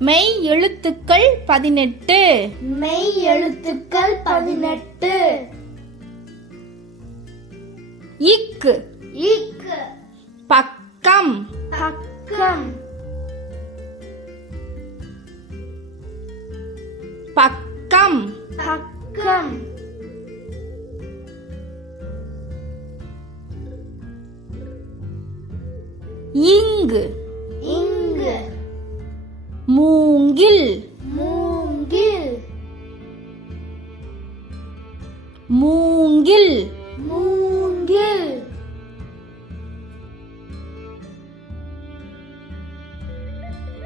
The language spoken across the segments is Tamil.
மெய் எழுத்துக்கள் பதினெட்டு. மெய் எழுத்துக்கள் பதினெட்டு. இக்கு இக்கு பக்கம். பக்கம். பக்கம். பக்கம். இங்கு மூங்கில். மூங்கில். மூங்கில். மூங்கில்.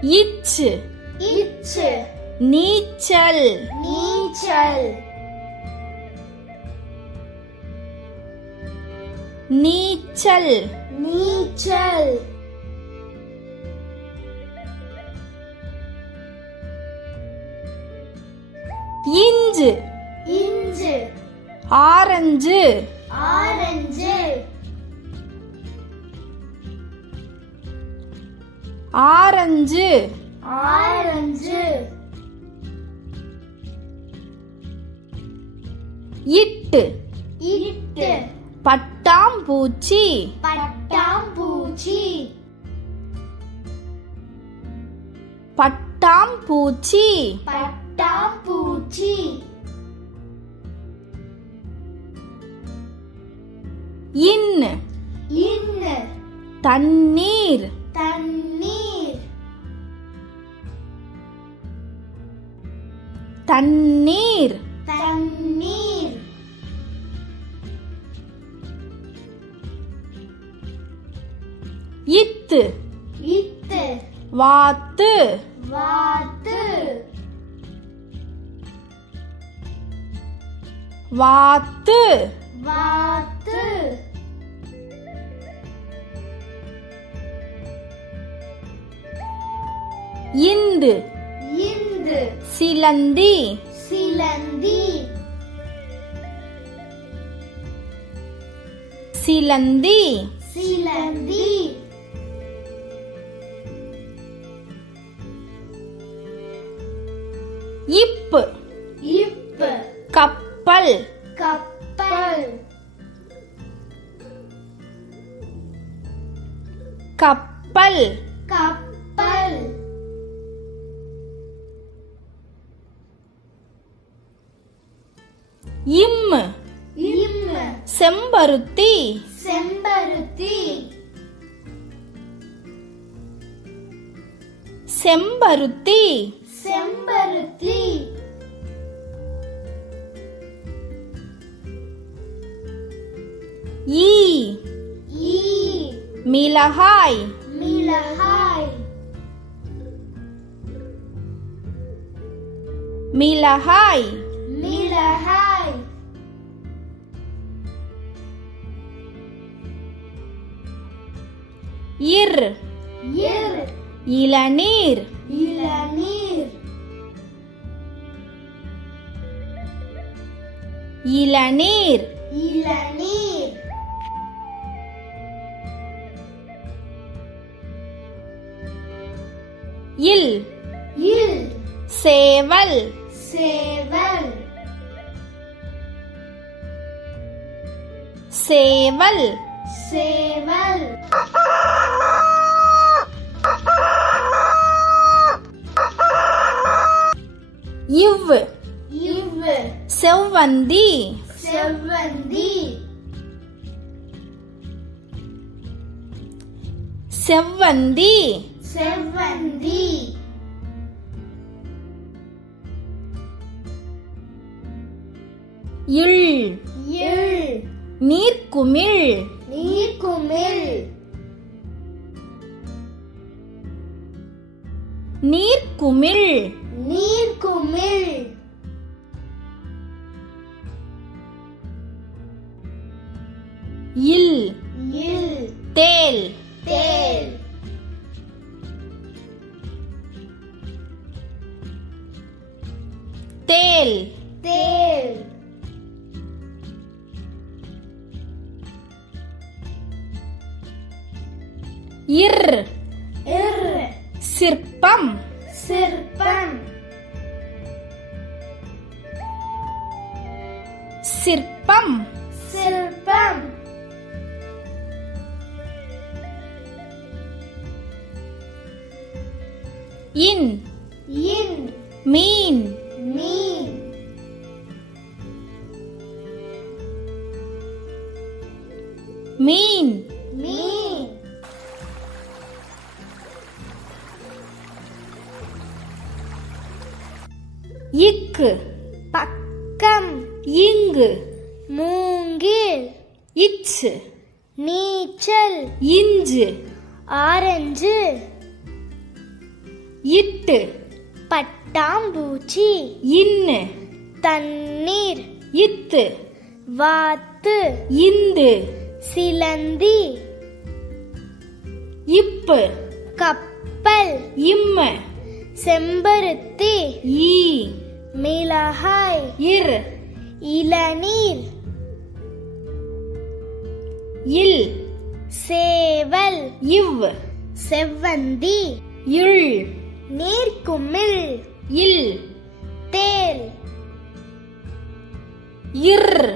இச்சு இச்சு நீச்சல். நீச்சல். நீச்சல். நீச்சல். இஞ்சு. இஞ்சு. ஆரஞ்சு. ஆரஞ்சு. ஆரஞ்சு. ஆரஞ்சு. இட்டு. இட்டு. பட்டாம்பூச்சி. பட்டாம்பூச்சி. பட்டாம்பூச்சி. பட்டாம்பூச்சி இன்னு. இன்னு. தண்ணீர். தண்ணீர். தண்ணீர். தண்ணீர். இத்து. இத்து. வாத்து. வாத்து. வாத்து. வாத்து. இந்து. இந்து. சிலந்தி. சிலந்தி. சிலந்தி. சிலந்தி. இப்பு. இப்பு கப்பல். கப்பல். இம்மு இம்மு செம்பருத்தி. செம்பருத்தி. செம்பருத்தி. செம்பருத்தி. ஈ. மிளகாய் மிளகாய் மிளகாய் மிளகாய் இர் இர் இளநீர் இளநீர் இளநீர் இளநீர் இல். இல். சேவல். சேவல். சேவல். சேவல். இவ் இவ் செவ்வந்தி. செவ்வந்தி. செவ்வந்தி. செவ்வந்தி இள் இல். நீர்க்குமிழ். நீர்க்குமிழ். நீர்க்குமிழ். நீர்க்குமிழ். இல். இல். தேல். தேல். தேள். இர். இர். சிற்பம். சிற்பம். சிற்பம். சிற்பம். இன். இன். மீன். மீன். இக்கு பக்கம் இங்கு மூங்கில் இச்சு நீச்சல் இஞ்சு ஆரஞ்சு இட்டு பட்டாம்பூச்சி இன்னு தண்ணீர் இத்து வாத்து இந்து சிலந்தி இப்பு கப்பல் இம்ம செம்பருத்தி ஈ. மிளகாய் இர். இளநீர் இல். சேவல். இவ். செவ்வந்தி. இள். நீர்க்குமிழ் இல். தேல். இர்.